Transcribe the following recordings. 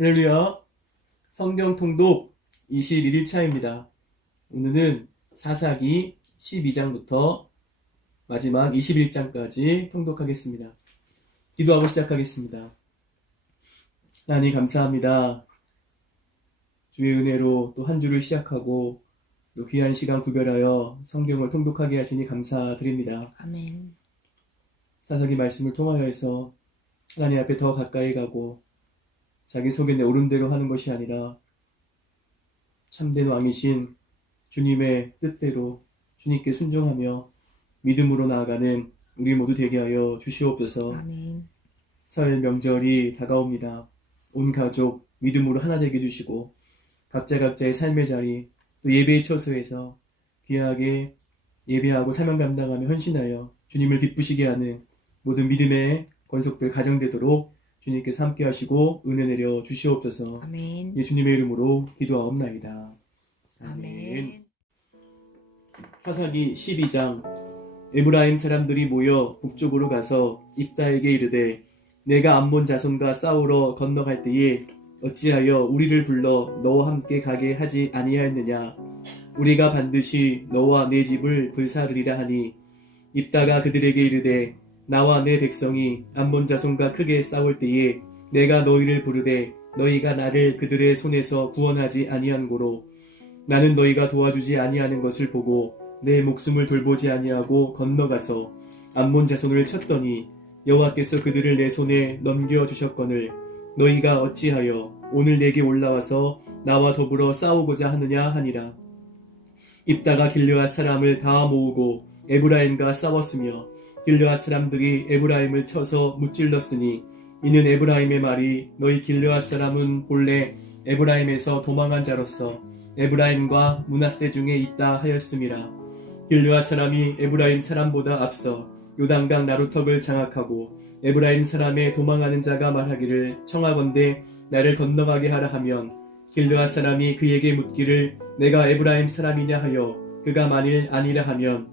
할렐루야. 성경 통독 21일 차입니다. 오늘은 사사기 12장부터 마지막 21장까지 통독하겠습니다. 기도하고 시작하겠습니다. 하나님 감사합니다. 주의 은혜로 또 한 주를 시작하고 또 귀한 시간 구별하여 성경을 통독하게 하시니 감사드립니다. 아멘. 사사기 말씀을 통하여 해서 하나님 앞에 더 가까이 가고 자기 속에 내 옳은 대로 하는 것이 아니라 참된 왕이신 주님의 뜻대로 주님께 순종하며 믿음으로 나아가는 우리 모두 되게 하여 주시옵소서. 아멘. 설 명절이 다가옵니다. 온 가족 믿음으로 하나 되게 해주시고 각자의 삶의 자리 또 예배의 처소에서 귀하게 예배하고 사명 감당하며 헌신하여 주님을 기쁘시게 하는 모든 믿음의 권속들 가정되도록 주님께서 함께 하시고 은혜 내려 주시옵소서. 아멘. 예수님의 이름으로 기도하옵나이다. 아멘. 사사기 12장. 에브라임 사람들이 모여 북쪽으로 가서 입다에게 이르되 내가 암몬 자손과 싸우러 건너갈 때에 어찌하여 우리를 불러 너와 함께 가게 하지 아니하였느냐. 우리가 반드시 너와 내 집을 불사르리라 하니 입다가 그들에게 이르되 나와 내 백성이 암몬 자손과 크게 싸울 때에 내가 너희를 부르되 너희가 나를 그들의 손에서 구원하지 아니한 고로 나는 너희가 도와주지 아니하는 것을 보고 내 목숨을 돌보지 아니하고 건너가서 암몬 자손을 쳤더니 여호와께서 그들을 내 손에 넘겨주셨거늘 너희가 어찌하여 오늘 내게 올라와서 나와 더불어 싸우고자 하느냐 하니라. 입다가 길르앗 사람을 다 모으고 에브라임과 싸웠으며 길르앗 사람들이 에브라임을 쳐서 무찔렀으니 이는 에브라임의 말이 너희 길르앗 사람은 본래 에브라임에서 도망한 자로서 에브라임과 므낫세 중에 있다 하였음이라. 길르앗 사람이 에브라임 사람보다 앞서 요단강 나루턱을 장악하고 에브라임 사람의 도망하는 자가 말하기를 청하건대 나를 건너가게 하라 하면 길르앗 사람이 그에게 묻기를 내가 에브라임 사람이냐 하여 그가 만일 아니라 하면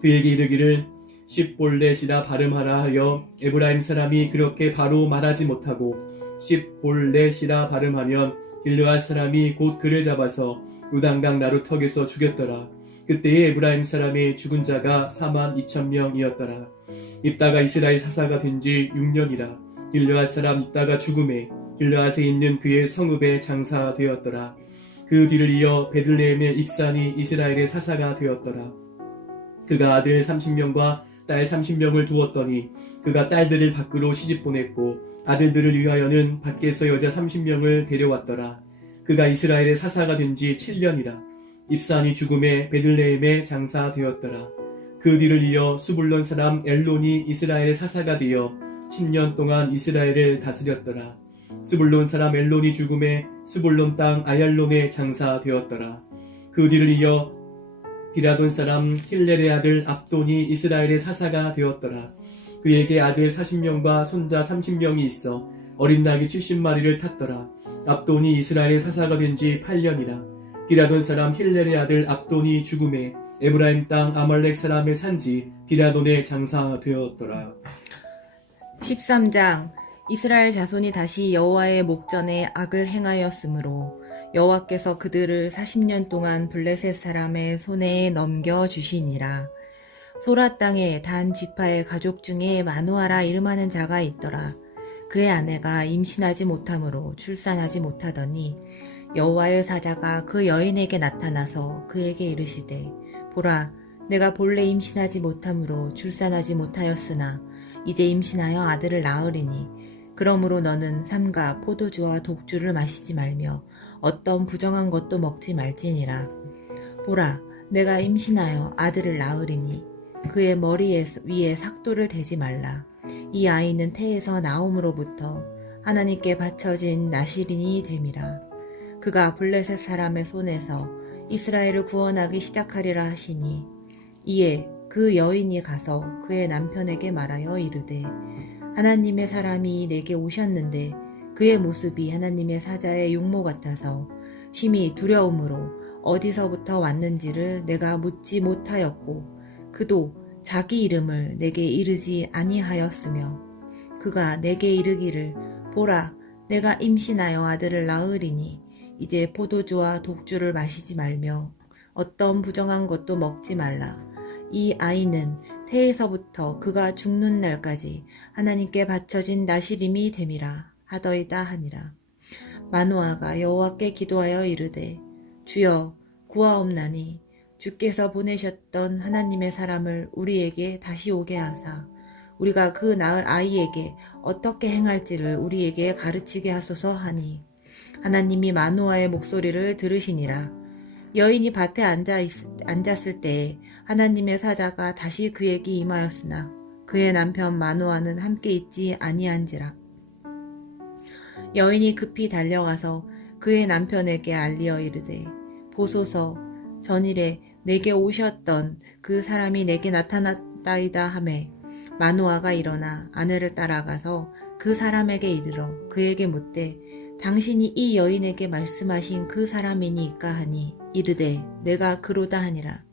그에게 이르기를 십볼렛이라 발음하라 하여 에브라임 사람이 그렇게 바로 말하지 못하고 십볼렛이라 발음하면 길르앗 사람이 곧 그를 잡아서 요단강 나루턱에서 죽였더라. 그때에 에브라임 사람의 죽은 자가 42,000명이었더라. 입다가 이스라엘 사사가 된 지 6년이라. 길르앗 사람 입다가 죽음에 길르앗에 있는 그의 성읍에 장사되었더라. 그 뒤를 이어 베들레헴의 입산이 이스라엘의 사사가 되었더라. 그가 아들 30명과 딸 30명을 두었더니 그가 딸들을 밖으로 시집보냈고 아들들을 위하여는 밖에서 여자 30명을 데려왔더라. 그가 이스라엘의 사사가 된 지 7년이라. 입산이 죽음에 베들레헴에 장사되었더라. 그 뒤를 이어 수불론 사람 엘론이 이스라엘의 사사가 되어 10년 동안 이스라엘을 다스렸더라. 수불론 사람 엘론이 죽음에 수불론 땅 아얄론에 장사되었더라. 그 뒤를 이어 비라돈 사람 힐렐의 아들 압돈이 이스라엘의 사사가 되었더라. 그에게 아들 40명과 손자 30명이 있어 어린 낙이 70마리를 탔더라. 압돈이 이스라엘의 사사가 된 지 8년이라. 비라돈 사람 힐렐의 아들 압돈이 죽음에 에브라임 땅 아말렉 사람의 산지 비라돈에 장사되었더라. 13장. 이스라엘 자손이 다시 여호와의 목전에 악을 행하였으므로 여호와께서 그들을 40년 동안 블레셋 사람의 손에 넘겨주시니라. 소라 땅에 단 지파의 가족 중에 마누아라 이름하는 자가 있더라. 그의 아내가 임신하지 못하므로 출산하지 못하더니 여호와의 사자가 그 여인에게 나타나서 그에게 이르시되 보라 내가 본래 임신하지 못하므로 출산하지 못하였으나 이제 임신하여 아들을 낳으리니 그러므로 너는 삼가 포도주와 독주를 마시지 말며 어떤 부정한 것도 먹지 말지니라. 보라 내가 임신하여 아들을 낳으리니 그의 머리 위에 삭도를 대지 말라. 이 아이는 태에서 나옴으로부터 하나님께 바쳐진 나실인이 됨이라. 그가 블레셋 사람의 손에서 이스라엘을 구원하기 시작하리라 하시니 이에 그 여인이 가서 그의 남편에게 말하여 이르되 하나님의 사람이 내게 오셨는데 그의 모습이 하나님의 사자의 용모 같아서 심히 두려움으로 어디서부터 왔는지를 내가 묻지 못하였고 그도 자기 이름을 내게 이르지 아니하였으며 그가 내게 이르기를 보라 내가 임신하여 아들을 낳으리니 이제 포도주와 독주를 마시지 말며 어떤 부정한 것도 먹지 말라. 이 아이는 태에서부터 그가 죽는 날까지 하나님께 바쳐진 나시림이 됨이라 하더이다 하니라. 마노아가 여호와께 기도하여 이르되 주여 구하옵나니 주께서 보내셨던 하나님의 사람을 우리에게 다시 오게 하사 우리가 그 낳을 아이에게 어떻게 행할지를 우리에게 가르치게 하소서 하니 하나님이 마노아의 목소리를 들으시니라. 여인이 밭에 앉았을 때에 하나님의 사자가 다시 그에게 임하였으나 그의 남편 마노아는 함께 있지 아니한지라. 여인이 급히 달려가서 그의 남편에게 알리어 이르되 보소서 전일에 내게 오셨던 그 사람이 내게 나타났다이다 하매 마노아가 일어나 아내를 따라가서 그 사람에게 이르러 그에게 묻되 당신이 이 여인에게 말씀하신 그 사람이니까 하니 이르되 내가 그로다 하니라.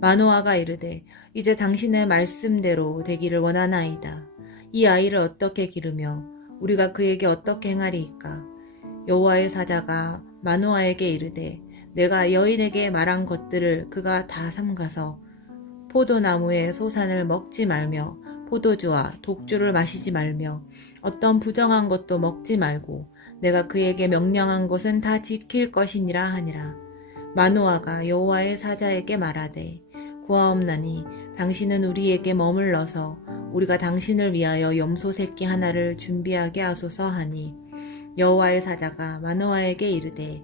마노아가 이르되 이제 당신의 말씀대로 되기를 원하나이다. 이 아이를 어떻게 기르며 우리가 그에게 어떻게 행하리이까. 여호와의 사자가 마노아에게 이르되 내가 여인에게 말한 것들을 그가 다 삼가서 포도나무의 소산을 먹지 말며 포도주와 독주를 마시지 말며 어떤 부정한 것도 먹지 말고 내가 그에게 명령한 것은 다 지킬 것이니라 하니라. 마노아가 여호와의 사자에게 말하되 구하옵나니 당신은 우리에게 머물러서 우리가 당신을 위하여 염소 새끼 하나를 준비하게 하소서 하니 여호와의 사자가 마노아에게 이르되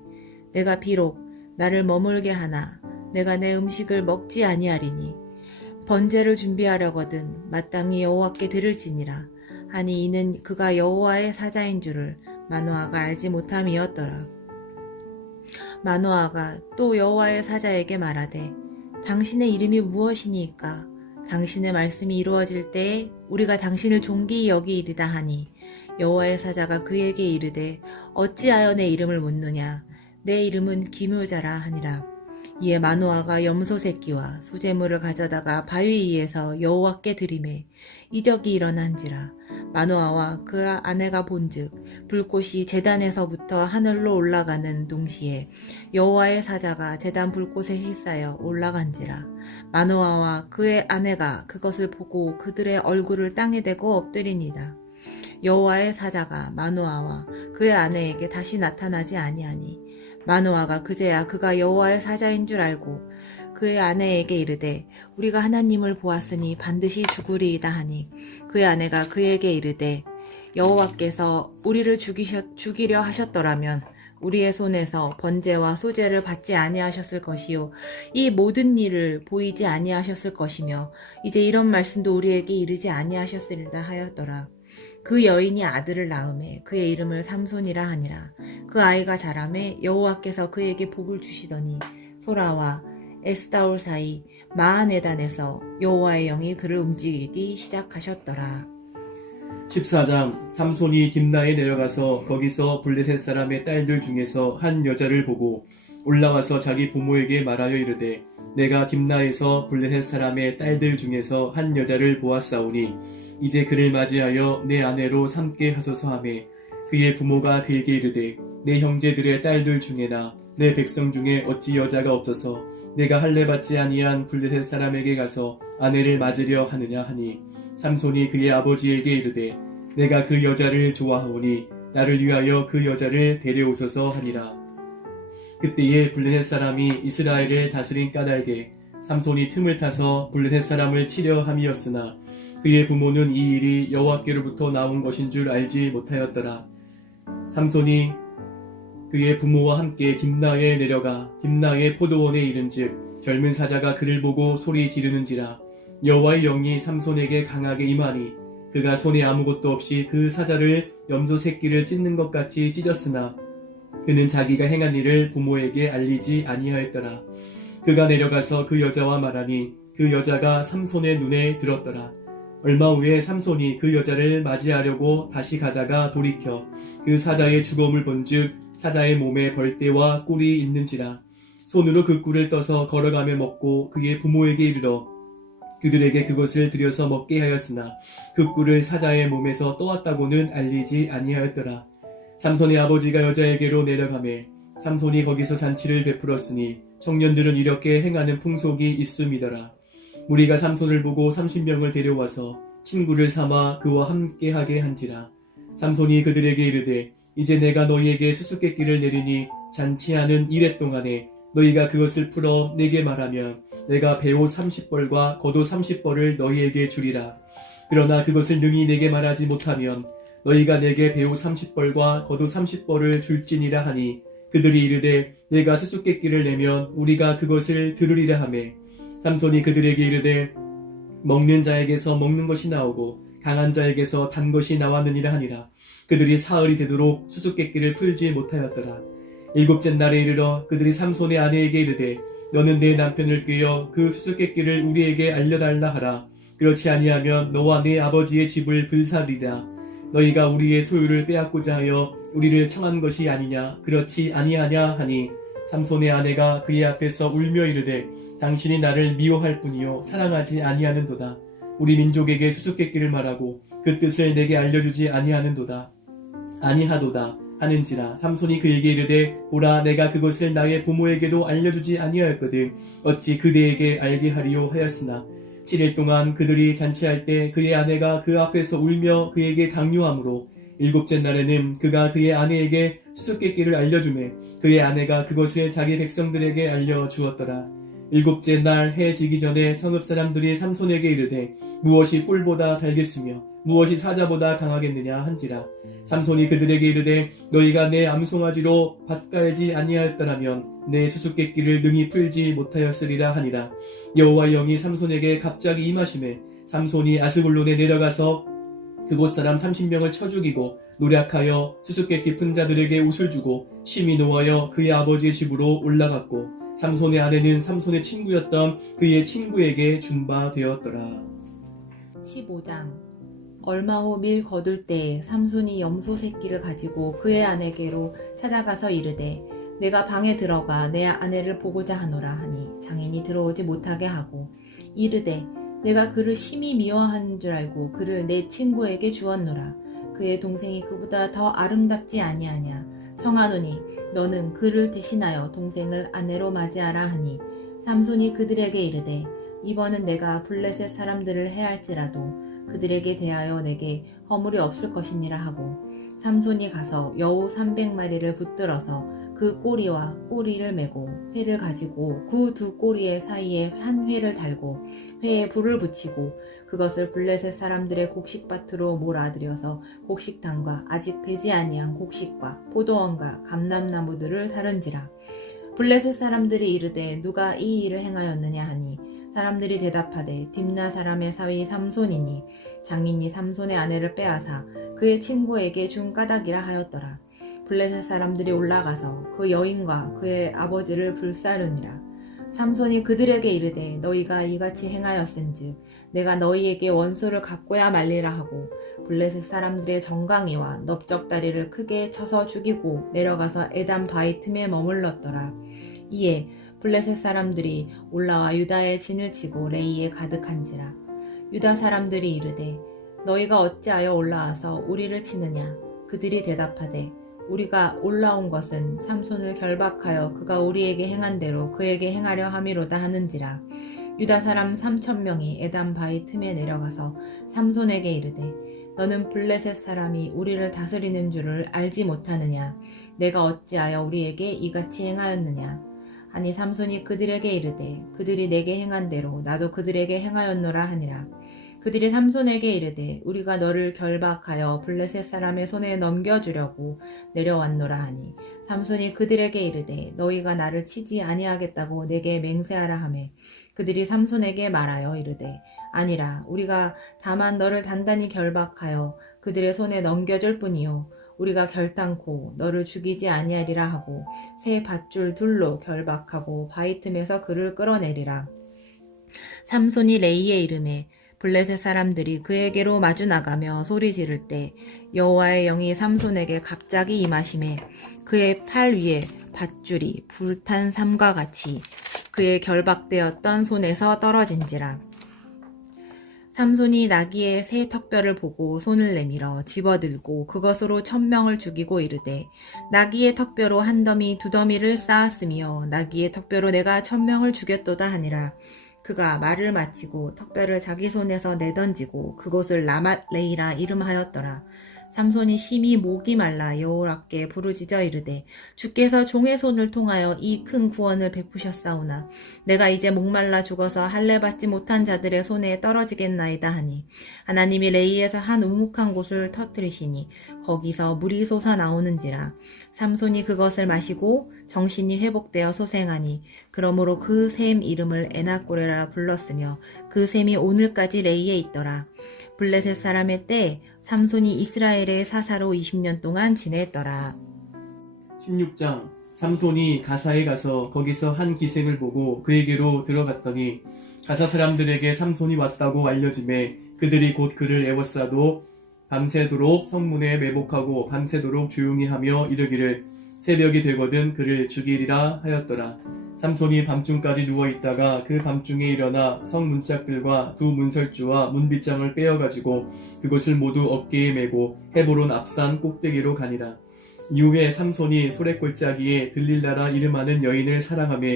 내가 비록 나를 머물게 하나 내가 내 음식을 먹지 아니하리니 번제를 준비하려거든 마땅히 여호와께 드릴지니라 하니 이는 그가 여호와의 사자인 줄을 마노아가 알지 못함이었더라. 마노아가 또 여호와의 사자에게 말하되 당신의 이름이 무엇이니까 당신의 말씀이 이루어질 때에 우리가 당신을 존귀히 여기이리다 하니 여호와의 사자가 그에게 이르되 어찌하여 내 이름을 묻느냐 내 이름은 기묘자라 하니라. 이에 마노아가 염소 새끼와 소재물을 가져다가 바위 위에서 여호와께 드리매 이적이 일어난지라. 마노아와 그 아내가 본즉 불꽃이 제단에서부터 하늘로 올라가는 동시에 여호와의 사자가 제단 불꽃에 휩싸여 올라간지라. 마노아와 그의 아내가 그것을 보고 그들의 얼굴을 땅에 대고 엎드리니라. 여호와의 사자가 마노아와 그의 아내에게 다시 나타나지 아니하니 마노아가 그제야 그가 여호와의 사자인 줄 알고 그의 아내에게 이르되 우리가 하나님을 보았으니 반드시 죽으리이다 하니 그의 아내가 그에게 이르되 여호와께서 우리를 죽이려 하셨더라면 우리의 손에서 번제와 소제를 받지 아니하셨을 것이요 이 모든 일을 보이지 아니하셨을 것이며 이제 이런 말씀도 우리에게 이르지 아니하셨으리다 하였더라. 그 여인이 아들을 낳음에 그의 이름을 삼손이라 하니라. 그 아이가 자라매 여호와께서 그에게 복을 주시더니 소라와 에스다올 사이 마하네단에서 여호와의 영이 그를 움직이기 시작하셨더라. 14장 삼손이 딥나에 내려가서 거기서 블레셋 사람의 딸들 중에서 한 여자를 보고 올라와서 자기 부모에게 말하여 이르되 내가 딥나에서 블레셋 사람의 딸들 중에서 한 여자를 보았사오니 이제 그를 맞이하여 내 아내로 삼게 하소서 하매 그의 부모가 그에게 이르되 내 형제들의 딸들 중에나 내 백성 중에 어찌 여자가 없어서 내가 할례 받지 아니한 블레셋 사람에게 가서 아내를 맞으려 하느냐 하니 삼손이 그의 아버지에게 이르되 내가 그 여자를 좋아하오니 나를 위하여 그 여자를 데려오소서 하니라. 그때에 블레셋 사람이 이스라엘을 다스린 까닭에 삼손이 틈을 타서 블레셋 사람을 치려 함이었으나 그의 부모는 이 일이 여호와께로부터 나온 것인 줄 알지 못하였더라. 삼손이 그의 부모와 함께 딥나에 내려가 딥나의 포도원에 이른즉 젊은 사자가 그를 보고 소리 지르는지라. 여호와의 영이 삼손에게 강하게 임하니 그가 손에 아무것도 없이 그 사자를 염소 새끼를 찢는 것 같이 찢었으나 그는 자기가 행한 일을 부모에게 알리지 아니하였더라. 그가 내려가서 그 여자와 말하니 그 여자가 삼손의 눈에 들었더라. 얼마 후에 삼손이 그 여자를 맞이하려고 다시 가다가 돌이켜 그 사자의 죽음을 본즉 사자의 몸에 벌떼와 꿀이 있는지라. 손으로 그 꿀을 떠서 걸어가며 먹고 그의 부모에게 이르러 그들에게 그것을 들여서 먹게 하였으나 그 꿀을 사자의 몸에서 떠왔다고는 알리지 아니하였더라. 삼손의 아버지가 여자에게로 내려가매 삼손이 거기서 잔치를 베풀었으니 청년들은 이렇게 행하는 풍속이 있음이더라. 무리가 삼손을 보고 30명을 데려와서 친구를 삼아 그와 함께하게 한지라. 삼손이 그들에게 이르되 이제 내가 너희에게 수수께끼를 내리니 잔치하는 이래 동안에 너희가 그것을 풀어 내게 말하면 내가 배옷 30벌과 겉옷 30벌을 너희에게 주리라. 그러나 그것을 능히 내게 말하지 못하면 너희가 내게 배옷 30벌과 겉옷 30벌을 줄지니라 하니 그들이 이르되 내가 수수께끼를 내면 우리가 그것을 들으리라 하매 삼손이 그들에게 이르되 먹는 자에게서 먹는 것이 나오고 강한 자에게서 단 것이 나왔느니라 하니라. 그들이 사흘이 되도록 수수께끼를 풀지 못하였더라. 일곱째 날에 이르러 그들이 삼손의 아내에게 이르되 너는 내 남편을 꾀어 그 수수께끼를 우리에게 알려달라 하라. 그렇지 아니하면 너와 내 아버지의 집을 불사리라. 너희가 우리의 소유를 빼앗고자 하여 우리를 청한 것이 아니냐 그렇지 아니하냐 하니 삼손의 아내가 그의 앞에서 울며 이르되 당신이 나를 미워할 뿐이요 사랑하지 아니하는도다. 우리 민족에게 수수께끼를 말하고 그 뜻을 내게 알려주지 아니하는도다. 아니하도다 하는지라. 삼손이 그에게 이르되 보라 내가 그것을 나의 부모에게도 알려주지 아니하였거든 어찌 그대에게 알게 하리요 하였으나 7일 동안 그들이 잔치할 때 그의 아내가 그 앞에서 울며 그에게 강요하므로 일곱째 날에는 그가 그의 아내에게 수수께끼를 알려주매 그의 아내가 그것을 자기 백성들에게 알려주었더라. 일곱째 날 해 지기 전에 성읍 사람들이 삼손에게 이르되 무엇이 꿀보다 달겠으며 무엇이 사자보다 강하겠느냐 한지라. 삼손이 그들에게 이르되 너희가 내 암송아지로 밭갈지 아니하였더라면 내 수수께끼를 능히 풀지 못하였으리라 하니라. 여호와의 영이 삼손에게 갑자기 임하시매 삼손이 아스불론에 내려가서 그곳 사람 30명을 쳐 죽이고 노략하여 수수께끼 푼 자들에게 옷을 주고 심히 노하여 그의 아버지의 집으로 올라갔고 삼손의 아내는 삼손의 친구였던 그의 친구에게 준 바 되었더라. 15장. 얼마 후 밀 거둘 때에 삼손이 염소 새끼를 가지고 그의 아내에게로 찾아가서 이르되 내가 방에 들어가 내 아내를 보고자 하노라 하니 장인이 들어오지 못하게 하고 이르되 내가 그를 심히 미워하는 줄 알고 그를 내 친구에게 주었노라. 그의 동생이 그보다 더 아름답지 아니하냐. 청하노니 너는 그를 대신하여 동생을 아내로 맞이하라 하니 삼손이 그들에게 이르되 이번은 내가 블레셋 사람들을 해할지라도 그들에게 대하여 내게 허물이 없을 것이니라 하고 삼손이 가서 여우 300마리를 붙들어서 그 꼬리와 꼬리를 메고 회를 가지고 그 두 꼬리의 사이에 한 회를 달고 회에 불을 붙이고 그것을 블레셋 사람들의 곡식밭으로 몰아들여서 곡식당과 아직 배지 아니한 곡식과 포도원과 감람나무들을 사른지라. 블레셋 사람들이 이르되 누가 이 일을 행하였느냐 하니 사람들이 대답하되 딥나 사람의 사위 삼손이니 장인이 삼손의 아내를 빼앗아 그의 친구에게 준 까닭이라 하였더라. 블레셋 사람들이 올라가서 그 여인과 그의 아버지를 불사르니라. 삼손이 그들에게 이르되 너희가 이같이 행하였은즉 내가 너희에게 원수를 갚고야 말리라 하고 블레셋 사람들의 정강이와 넓적다리를 크게 쳐서 죽이고 내려가서 에담 바위 틈에 머물렀더라. 이에 블레셋 사람들이 올라와 유다의 진을 치고 레이에 가득한지라. 유다 사람들이 이르되 너희가 어찌하여 올라와서 우리를 치느냐. 그들이 대답하되 우리가 올라온 것은 삼손을 결박하여 그가 우리에게 행한 대로 그에게 행하려 함이로다 하는지라. 유다 사람 3,000명이 에담 바위 틈에 내려가서 삼손에게 이르되 너는 블레셋 사람이 우리를 다스리는 줄을 알지 못하느냐. 내가 어찌하여 우리에게 이같이 행하였느냐. 아니 삼손이 그들에게 이르되 그들이 내게 행한 대로 나도 그들에게 행하였노라 하니라. 그들이 삼손에게 이르되 우리가 너를 결박하여 블레셋 사람의 손에 넘겨주려고 내려왔노라 하니 삼손이 그들에게 이르되 너희가 나를 치지 아니하겠다고 내게 맹세하라 하매 그들이 삼손에게 말하여 이르되 아니라 우리가 다만 너를 단단히 결박하여 그들의 손에 넘겨줄 뿐이요 우리가 결단코 너를 죽이지 아니하리라 하고 새 밧줄 둘로 결박하고 바위 틈에서 그를 끌어내리라. 삼손이 레이에 이르매 블레셋 사람들이 그에게로 마주 나가며 소리 지를 때 여호와의 영이 삼손에게 갑자기 임하심에 그의 팔 위에 밧줄이 불탄 삼과 같이 그의 결박되었던 손에서 떨어진지라. 삼손이 나귀의 새 턱뼈를 보고 손을 내밀어 집어들고 그것으로 1000명을 죽이고 이르되 나귀의 턱뼈로 한 더미 두 더미를 쌓았으며 나귀의 턱뼈로 내가 1000명을 죽였도다 하니라. 그가 말을 마치고 턱뼈를 자기 손에서 내던지고 그곳을 라맛레이라 이름하였더라. 삼손이 심히 목이 말라 여호와께 부르짖어 이르되 주께서 종의 손을 통하여 이 큰 구원을 베푸셨사오나 내가 이제 목말라 죽어서 할례 받지 못한 자들의 손에 떨어지겠나이다 하니 하나님이 레이에서 한 우묵한 곳을 터뜨리시니 거기서 물이 솟아나오는지라. 삼손이 그것을 마시고 정신이 회복되어 소생하니 그러므로 그 샘 이름을 에나꼬레라 불렀으며 그 샘이 오늘까지 레이에 있더라. 블레셋 사람의 때 삼손이 이스라엘의 사사로 20년 동안 지냈더라. 16장. 삼손이 가사에 가서 거기서 한 기생을 보고 그에게로 들어갔더니 가사 사람들에게 삼손이 왔다고 알려지매 그들이 곧 그를 애워싸도 밤새도록 성문에 매복하고 밤새도록 조용히 하며 이르기를 새벽이 되거든 그를 죽이리라 하였더라. 삼손이 밤중까지 누워있다가 그 밤중에 일어나 성 문짝들과 두 문설주와 문빗장을 빼어가지고 그것을 모두 어깨에 메고 헤브론 앞산 꼭대기로 가니라. 이후에 삼손이 소래골짜기에 들릴라라 이름하는 여인을 사랑하며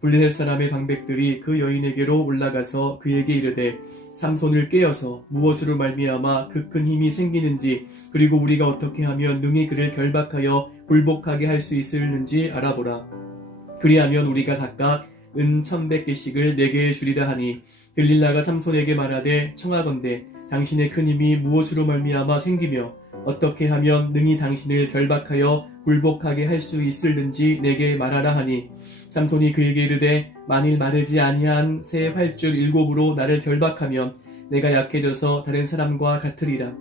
블레셋 사람의 방백들이 그 여인에게로 올라가서 그에게 이르되 삼손을 깨어서 무엇으로 말미암아 그 큰 힘이 생기는지 그리고 우리가 어떻게 하면 능히 그를 결박하여 굴복하게 할 수 있을는지 알아보라. 그리하면 우리가 각각 은 1100개씩을 내게 주리라 하니 들릴라가 삼손에게 말하되 청하건대 당신의 큰 힘이 무엇으로 말미암아 생기며 어떻게 하면 능히 당신을 결박하여 굴복하게 할 수 있을는지 내게 말하라 하니 삼손이 그에게 이르되 만일 마르지 아니한 새 활줄 7으로 나를 결박하면 내가 약해져서 다른 사람과 같으리라.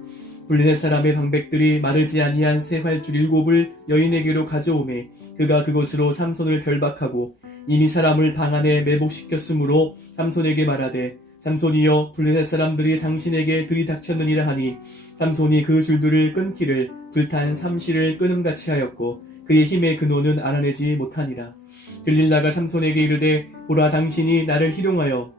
블레셋 사람의 방백들이 마르지 아니한 새 활줄 7을 여인에게로 가져오매 그가 그것으로 삼손을 결박하고 이미 사람을 방 안에 매복시켰으므로 삼손에게 말하되 삼손이여 블레셋 사람들이 당신에게 들이닥쳤느니라 하니 삼손이 그 줄들을 끊기를 불탄 삼시를 끊음같이 하였고 그의 힘의 근원은 알아내지 못하니라. 들릴라가 삼손에게 이르되 보라 당신이 나를 희롱하여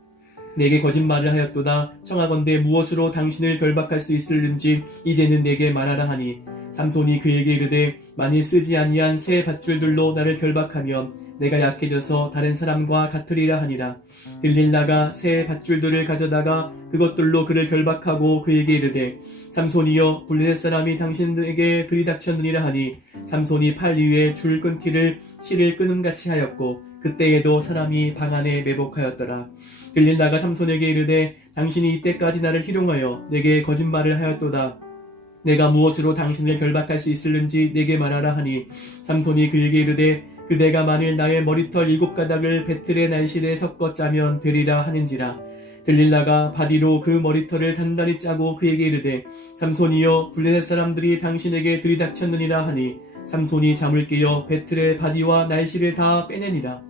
내게 거짓말을 하였도다. 청하건대 무엇으로 당신을 결박할 수 있을는지 이제는 내게 말하라 하니 삼손이 그에게 이르되 만일 쓰지 아니한 새 밧줄들로 나를 결박하면 내가 약해져서 다른 사람과 같으리라 하니라. 들릴라가 새 밧줄들을 가져다가 그것들로 그를 결박하고 그에게 이르되 삼손이여 블레셋 사람이 당신에게 들이닥쳤느니라 하니 삼손이 팔 위에 줄 끊기를 실을 끊음같이 하였고 그때에도 사람이 방 안에 매복하였더라. 들릴라가 삼손에게 이르되 당신이 이때까지 나를 희롱하여 내게 거짓말을 하였도다. 내가 무엇으로 당신을 결박할 수 있을는지 내게 말하라 하니 삼손이 그에게 이르되 그대가 만일 나의 머리털 7가닥을 배틀의 날실에 섞어 짜면 되리라 하는지라. 들릴라가 바디로 그 머리털을 단단히 짜고 그에게 이르되 삼손이여 블레셋 사람들이 당신에게 들이닥쳤느니라 하니 삼손이 잠을 깨어 배틀의 바디와 날실을 다 빼내니라.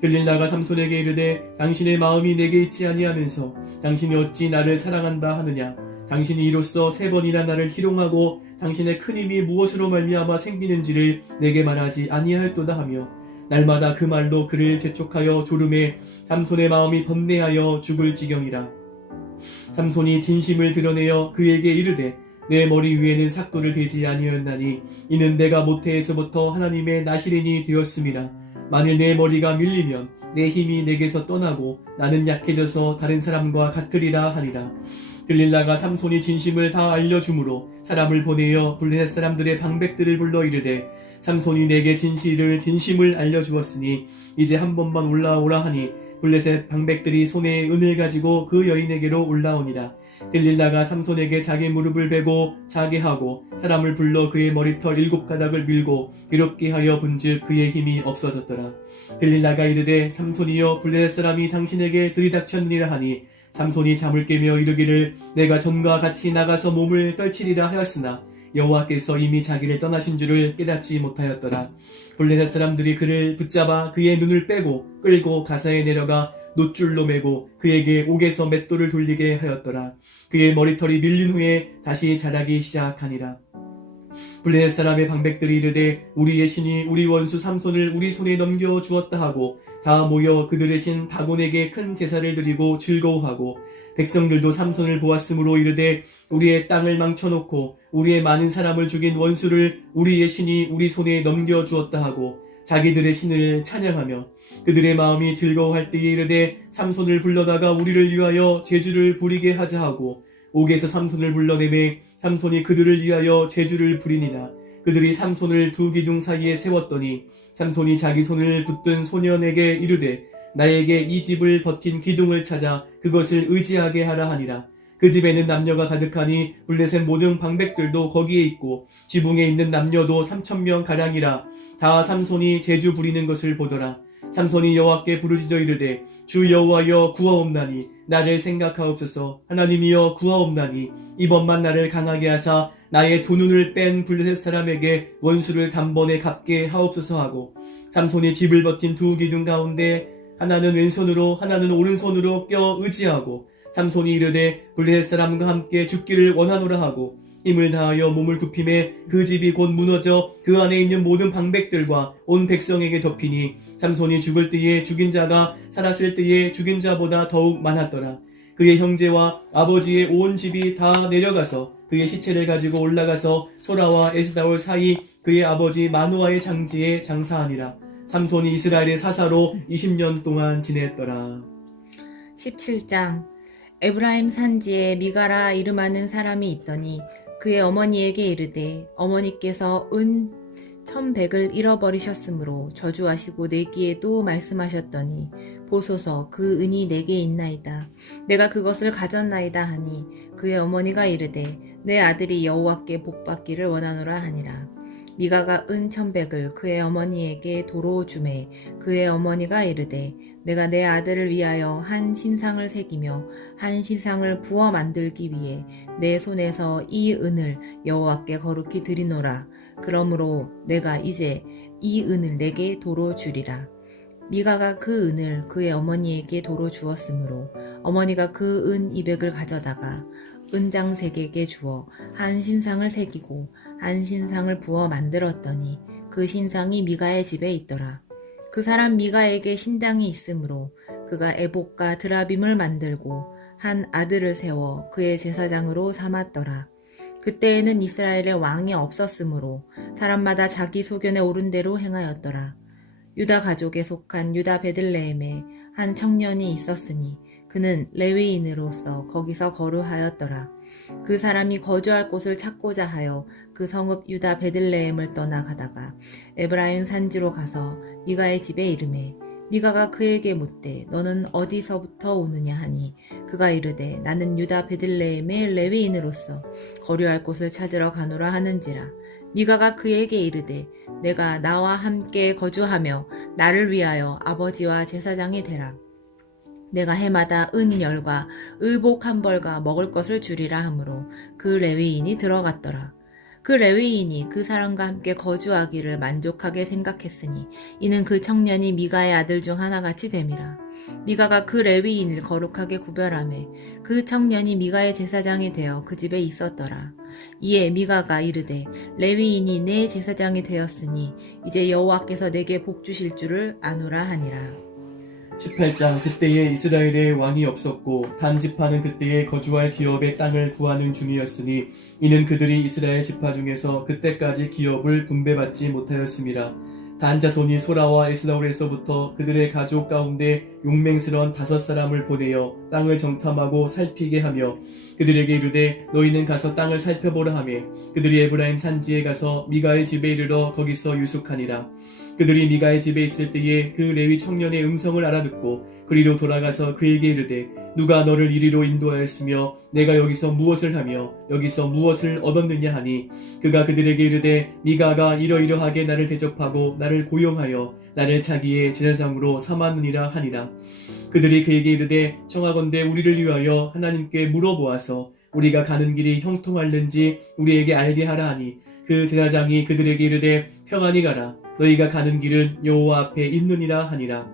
들릴라가 삼손에게 이르되 당신의 마음이 내게 있지 아니하면서 당신이 어찌 나를 사랑한다 하느냐. 당신이 이로써 3번이나 나를 희롱하고 당신의 큰 힘이 무엇으로 말미암아 생기는지를 내게 말하지 아니하였도다 하며 날마다 그 말로 그를 재촉하여 조름에 삼손의 마음이 번뇌하여 죽을 지경이라. 삼손이 진심을 드러내어 그에게 이르되 내 머리 위에는 삭도를 대지 아니하였나니 이는 내가 모태에서부터 하나님의 나시린이 되었음이라. 만일 내 머리가 밀리면 내 힘이 내게서 떠나고 나는 약해져서 다른 사람과 같으리라 하니라. 들릴라가 삼손이 진심을 다 알려주므로 사람을 보내어 블레셋 사람들의 방백들을 불러 이르되 삼손이 내게 진심을 알려주었으니 이제 한 번만 올라오라 하니 블레셋 방백들이 손에 은을 가지고 그 여인에게로 올라오니라. 들릴라가 삼손에게 자기 무릎을 베고 자게 하고 사람을 불러 그의 머리털 7가닥을 밀고 괴롭게 하여 본즉 그의 힘이 없어졌더라. 들릴라가 이르되 삼손이여 블레셋 사람이 당신에게 들이닥쳤느니라 하니 삼손이 잠을 깨며 이르기를 내가 전과 같이 나가서 몸을 떨치리라 하였으나 여호와께서 이미 자기를 떠나신 줄을 깨닫지 못하였더라. 블레셋 사람들이 그를 붙잡아 그의 눈을 빼고 끌고 가사에 내려가 놋줄로 매고 그에게 옥에서 맷돌을 돌리게 하였더라. 그의 머리털이 밀린 후에 다시 자라기 시작하니라. 블레셋 사람의 방백들이 이르되 우리의 신이 우리 원수 삼손을 우리 손에 넘겨 주었다 하고 다 모여 그들의 신 다곤에게 큰 제사를 드리고 즐거워하고 백성들도 삼손을 보았으므로 이르되 우리의 땅을 망쳐놓고 우리의 많은 사람을 죽인 원수를 우리의 신이 우리 손에 넘겨 주었다 하고 자기들의 신을 찬양하며 그들의 마음이 즐거워할 때에 이르되 삼손을 불러다가 우리를 위하여 제주를 부리게 하자 하고 옥에서 삼손을 불러내매 삼손이 그들을 위하여 제주를 부리니라. 그들이 삼손을 두 기둥 사이에 세웠더니 삼손이 자기 손을 붙든 소년에게 이르되 나에게 이 집을 버틴 기둥을 찾아 그것을 의지하게 하라 하니라. 그 집에는 남녀가 가득하니 블레셋 모든 방백들도 거기에 있고 지붕에 있는 남녀도 3,000명 가량이라. 다 삼손이 제주 부리는 것을 보더라. 삼손이 여호와께 부르짖어 이르되 주 여호와여 구하옵나니 나를 생각하옵소서. 하나님이여 구하옵나니 이번만 나를 강하게 하사 나의 두 눈을 뺀 블레셋 사람에게 원수를 단번에 갚게 하옵소서 하고 삼손이 집을 버틴 두 기둥 가운데 하나는 왼손으로 하나는 오른손으로 껴 의지하고 삼손이 이르되 블레셋 사람과 함께 죽기를 원하노라 하고 힘을 다하여 몸을 굽힘에 그 집이 곧 무너져 그 안에 있는 모든 방백들과 온 백성에게 덮이니 삼손이 죽을 때에 죽인 자가 살았을 때에 죽인 자보다 더욱 많았더라. 그의 형제와 아버지의 온 집이 다 내려가서 그의 시체를 가지고 올라가서 소라와 에스다올 사이 그의 아버지 마누아의 장지에 장사하니라. 삼손이 이스라엘의 사사로 20년 동안 지냈더라. 17장. 에브라임 산지에 미가라 이름하는 사람이 있더니 그의 어머니에게 이르되 어머니께서 은 1,100을 잃어버리셨으므로 저주하시고 내기에도 말씀하셨더니 보소서 그 은이 내게 있나이다. 내가 그것을 가졌나이다 하니 그의 어머니가 이르되 내 아들이 여호와께 복받기를 원하노라 하니라. 미가가 은 1,100을 그의 어머니에게 도로 주매 그의 어머니가 이르되 내가 내 아들을 위하여 한 신상을 새기며 한 신상을 부어 만들기 위해 내 손에서 이 은을 여호와께 거룩히 드리노라. 그러므로 내가 이제 이 은을 내게 도로 주리라. 미가가 그 은을 그의 어머니에게 도로 주었으므로 어머니가 그 은 200을 가져다가 은장색에게 주어 한 신상을 새기고 한 신상을 부어 만들었더니 그 신상이 미가의 집에 있더라. 그 사람 미가에게 신당이 있으므로 그가 에봇과 드라빔을 만들고 한 아들을 세워 그의 제사장으로 삼았더라. 그때에는 이스라엘에 왕이 없었으므로 사람마다 자기 소견에 오른 대로 행하였더라. 유다 가족에 속한 유다 베들레헴에 한 청년이 있었으니 그는 레위인으로서 거기서 거류하였더라. 그 사람이 거주할 곳을 찾고자 하여 그 성읍 유다 베들레헴을 떠나가다가 에브라임 산지로 가서 미가의 집에 이르매 미가가 그에게 묻되 너는 어디서부터 오느냐 하니 그가 이르되 나는 유다 베들레헴의 레위인으로서 거류할 곳을 찾으러 가노라 하는지라. 미가가 그에게 이르되 내가 나와 함께 거주하며 나를 위하여 아버지와 제사장이 되라. 내가 해마다 은 10과 의복 1벌과 먹을 것을 주리라 하므로 그 레위인이 들어갔더라. 그 레위인이 그 사람과 함께 거주하기를 만족하게 생각했으니 이는 그 청년이 미가의 아들 중 하나같이 됨이라. 미가가 그 레위인을 거룩하게 구별하매 그 청년이 미가의 제사장이 되어 그 집에 있었더라. 이에 미가가 이르되 레위인이 내 제사장이 되었으니 이제 여호와께서 내게 복 주실 줄을 아노라 하니라. 18장. 그때에 이스라엘에 왕이 없었고 단 지파는 그때에 거주할 기업의 땅을 구하는 중이었으니 이는 그들이 이스라엘 지파 중에서 그때까지 기업을 분배받지 못하였음이라. 단 자손이 소라와 에스다올에서부터 그들의 가족 가운데 용맹스러운 5사람을 보내어 땅을 정탐하고 살피게 하며 그들에게 이르되 너희는 가서 땅을 살펴보라 하며 그들이 에브라임 산지에 가서 미가의 집에 이르러 거기서 유숙하니라. 그들이 미가의 집에 있을 때에 그 레위 청년의 음성을 알아듣고 그리로 돌아가서 그에게 이르되 누가 너를 이리로 인도하였으며 내가 여기서 무엇을 하며 여기서 무엇을 얻었느냐 하니 그가 그들에게 이르되 미가가 이러이러하게 나를 대접하고 나를 고용하여 나를 자기의 제사장으로 삼았느니라 하니라. 그들이 그에게 이르되 청하건대 우리를 위하여 하나님께 물어보아서 우리가 가는 길이 형통할는지 우리에게 알게 하라 하니 그 제사장이 그들에게 이르되 평안히 가라. 너희가 가는 길은 여호와 앞에 있느니라 하니라.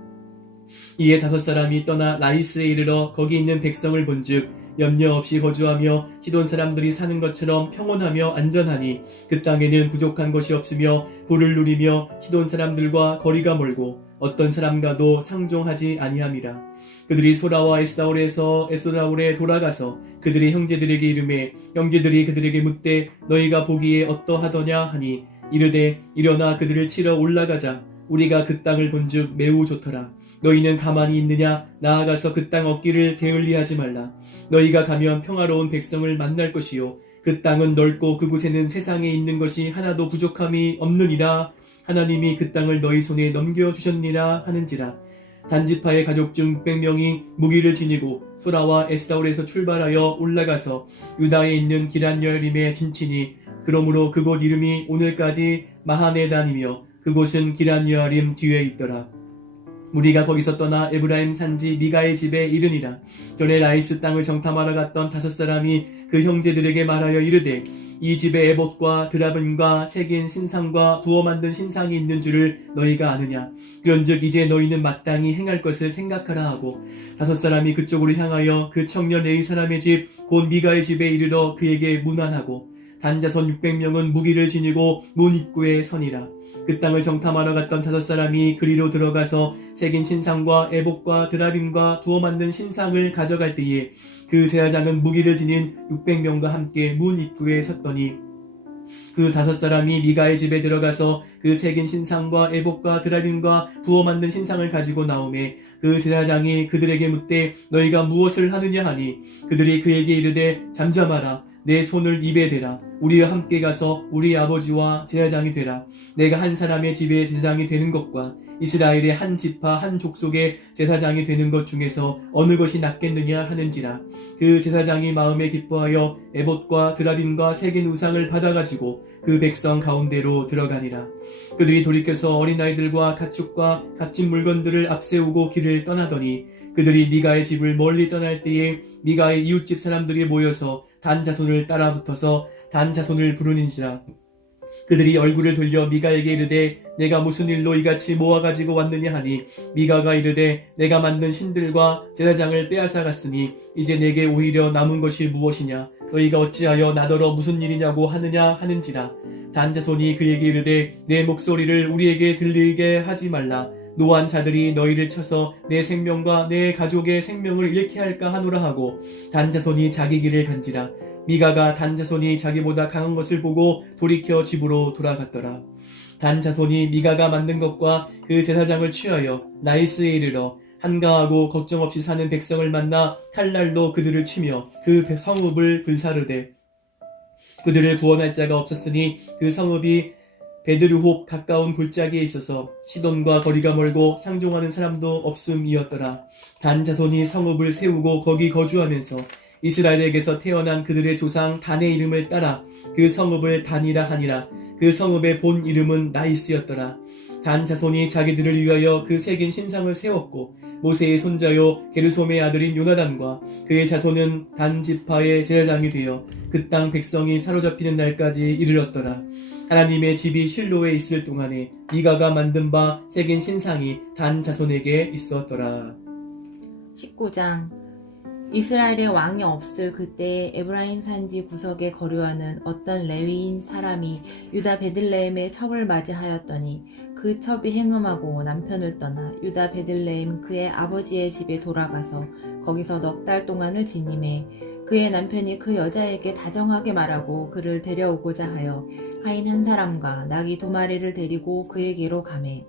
이에 5사람이 떠나 라이스에 이르러 거기 있는 백성을 본즉 염려 없이 거주하며 시돈 사람들이 사는 것처럼 평온하며 안전하니 그 땅에는 부족한 것이 없으며 부를 누리며 시돈 사람들과 거리가 멀고 어떤 사람과도 상종하지 아니함이라. 그들이 소라와 에스다올에 돌아가서 그들의 형제들에게 이르매 형제들이 그들에게 묻되 너희가 보기에 어떠하더냐 하니 이르되 일어나 그들을 치러 올라가자. 우리가 그 땅을 본즉 매우 좋더라. 너희는 가만히 있느냐? 나아가서 그 땅 얻기를 게을리하지 말라. 너희가 가면 평화로운 백성을 만날 것이요 그 땅은 넓고 그곳에는 세상에 있는 것이 하나도 부족함이 없느니라. 하나님이 그 땅을 너희 손에 넘겨주셨니라 하는지라. 단지파의 가족 중 600명이 무기를 지니고 소라와 에스다올에서 출발하여 올라가서 유다에 있는 기란여림에 진치니 그러므로 그곳 이름이 오늘까지 마하네단이며 그곳은 기란여림 뒤에 있더라. 우리가 거기서 떠나 에브라임 산지 미가의 집에 이르니라. 전에 라이스 땅을 정탐하러 갔던 5사람이 그 형제들에게 말하여 이르되 이 집에 에봇과 드라븐과 새긴 신상과 부어 만든 신상이 있는 줄을 너희가 아느냐. 그런즉 이제 너희는 마땅히 행할 것을 생각하라 하고 5사람이 그쪽으로 향하여 그 청년 레위 사람의 집 곧 미가의 집에 이르러 그에게 문안하고 단자손 600명은 무기를 지니고 문 입구에 서니라. 그 땅을 정탐하러 갔던 5사람이 그리로 들어가서 새긴 신상과 에봇과 드라빔과 부어 만든 신상을 가져갈 때에 그 제사장은 무기를 지닌 600명과 함께 문 입구에 섰더니 그 5사람이 미가의 집에 들어가서 그 새긴 신상과 에봇과 드라빔과 부어 만든 신상을 가지고 나오매 그 제사장이 그들에게 묻되 너희가 무엇을 하느냐 하니 그들이 그에게 이르되 잠잠하라. 내 손을 입에 대라. 우리와 함께 가서 우리 아버지와 제사장이 되라. 내가 한 사람의 집에 제사장이 되는 것과 이스라엘의 한 지파 한 족속의 제사장이 되는 것 중에서 어느 것이 낫겠느냐 하는지라. 그 제사장이 마음에 기뻐하여 에봇과 드라빔과 새긴 우상을 받아가지고 그 백성 가운데로 들어가니라. 그들이 돌이켜서 어린아이들과 가축과 값진 물건들을 앞세우고 길을 떠나더니 그들이 미가의 집을 멀리 떠날 때에 미가의 이웃집 사람들이 모여서 단 자손을 따라붙어서 단 자손을 부르는지라. 그들이 얼굴을 돌려 미가에게 이르되 내가 무슨 일로 이같이 모아가지고 왔느냐 하니 미가가 이르되 내가 만든 신들과 제사장을 빼앗아갔으니 이제 내게 오히려 남은 것이 무엇이냐. 너희가 어찌하여 나더러 무슨 일이냐고 하느냐 하는지라. 단 자손이 그에게 이르되 내 목소리를 우리에게 들리게 하지 말라. 노한 자들이 너희를 쳐서 내 생명과 내 가족의 생명을 잃게 할까 하노라 하고 단 자손이 자기 길을 간지라. 미가가 단 자손이 자기보다 강한 것을 보고 돌이켜 집으로 돌아갔더라. 단 자손이 미가가 만든 것과 그 제사장을 취하여 나이스에 이르러 한가하고 걱정 없이 사는 백성을 만나 칼날로 그들을 치며 그 성읍을 불사르되 그들을 구원할 자가 없었으니 그 성읍이 베드르홉 가까운 골짜기에 있어서 시돈과 거리가 멀고 상종하는 사람도 없음이었더라. 단 자손이 성읍을 세우고 거기 거주하면서 이스라엘에게서 태어난 그들의 조상 단의 이름을 따라 그 성읍을 단이라 하니라. 그 성읍의 본 이름은 나이스였더라. 단 자손이 자기들을 위하여 그 새긴 신상을 세웠고 모세의 손자요 게르솜의 아들인 요나단과 그의 자손은 단 지파의 제사장이 되어 그 땅 백성이 사로잡히는 날까지 이르렀더라. 하나님의 집이 실로에 있을 동안에 미가가 만든 바 새긴 신상이 단 자손에게 있었더라. 19장. 이스라엘의 왕이 없을 그때에 에브라임 산지 구석에 거류하는 어떤 레위인 사람이 유다 베들레헴의 첩을 맞이하였더니 그 첩이 행음하고 남편을 떠나 유다 베들레헴 그의 아버지의 집에 돌아가서 거기서 넉 달 동안을 지님해 그의 남편이 그 여자에게 다정하게 말하고 그를 데려오고자 하여 하인 한 사람과 나귀 2마리를 데리고 그에게로 가매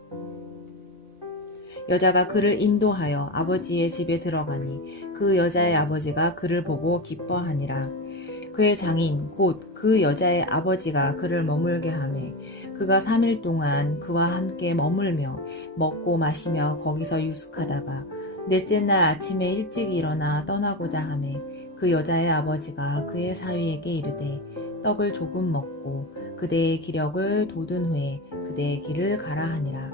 여자가 그를 인도하여 아버지의 집에 들어가니 그 여자의 아버지가 그를 보고 기뻐하니라. 그의 장인 곧 그 여자의 아버지가 그를 머물게 하매 그가 3일 동안 그와 함께 머물며 먹고 마시며 거기서 유숙하다가 넷째 날 아침에 일찍 일어나 떠나고자 하매 그 여자의 아버지가 그의 사위에게 이르되 떡을 조금 먹고 그대의 기력을 돋은 후에 그대의 길을 가라 하니라.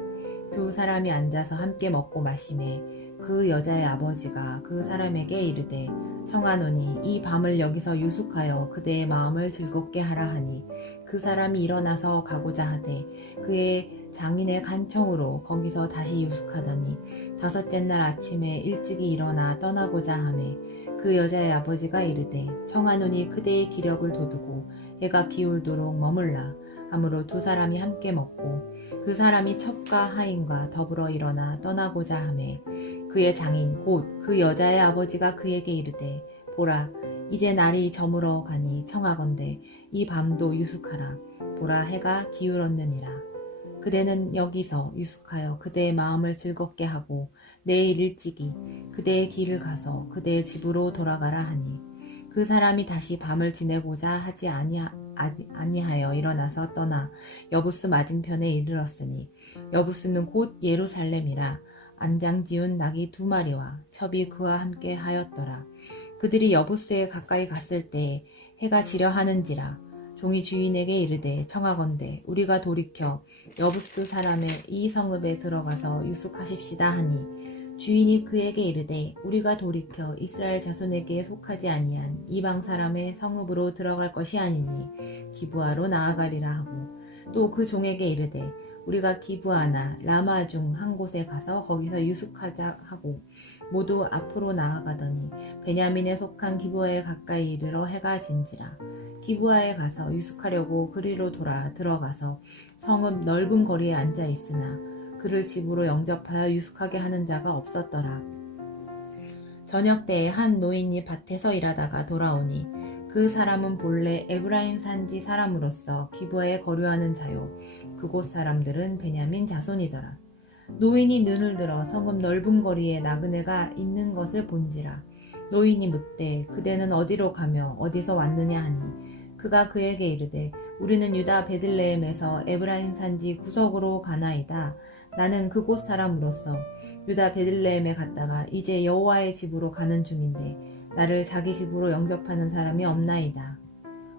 2 사람이 앉아서 함께 먹고 마시매 그 여자의 아버지가 그 사람에게 이르되 청하노니 이 밤을 여기서 유숙하여 그대의 마음을 즐겁게 하라 하니 그 사람이 일어나서 가고자 하되 그의 장인의 간청으로 거기서 다시 유숙하더니 5째 날 아침에 일찍이 일어나 떠나고자 하매 그 여자의 아버지가 이르되 청하노니 그대의 기력을 돋우고 해가 기울도록 머물라 하므로 두 사람이 함께 먹고 그 사람이 첩과 하인과 더불어 일어나 떠나고자 하매 그의 장인 곧 그 여자의 아버지가 그에게 이르되 보라 이제 날이 저물어 가니 청하건대 이 밤도 유숙하라 보라 해가 기울었느니라. 그대는 여기서 유숙하여 그대의 마음을 즐겁게 하고 내일 일찍이 그대의 길을 가서 그대의 집으로 돌아가라 하니 그 사람이 다시 밤을 지내고자 하지 아니하여 일어나서 떠나 여부스 맞은편에 이르렀으니 여부스는 곧 예루살렘이라 안장 지운 낙이 2마리와 첩이 그와 함께 하였더라. 그들이 여부스에 가까이 갔을 때 해가 지려 하는지라 종이 주인에게 이르되 청하건대 우리가 돌이켜 여부스 사람의 이 성읍에 들어가서 유숙하십시다 하니 주인이 그에게 이르되 우리가 돌이켜 이스라엘 자손에게 속하지 아니한 이방 사람의 성읍으로 들어갈 것이 아니니 기브아로 나아가리라 하고 또 그 종에게 이르되 우리가 기브아나 라마 중 한 곳에 가서 거기서 유숙하자 하고 모두 앞으로 나아가더니 베냐민에 속한 기브아에 가까이 이르러 해가 진지라. 기브아에 가서 유숙하려고 그리로 돌아 들어가서 성읍 넓은 거리에 앉아 있으나 그를 집으로 영접하여 유숙하게 하는 자가 없었더라. 저녁 때에 한 노인이 밭에서 일하다가 돌아오니 그 사람은 본래 에브라임 산지 사람으로서 기브아에 거류하는 자요 그곳 사람들은 베냐민 자손이더라. 노인이 눈을 들어 성읍 넓은 거리에 나그네가 있는 것을 본지라. 노인이 묻되 그대는 어디로 가며 어디서 왔느냐 하니 그가 그에게 이르되 우리는 유다 베들레헴에서 에브라임 산지 구석으로 가나이다. 나는 그곳 사람으로서 유다 베들레헴에 갔다가 이제 여호와의 집으로 가는 중인데 나를 자기 집으로 영접하는 사람이 없나이다.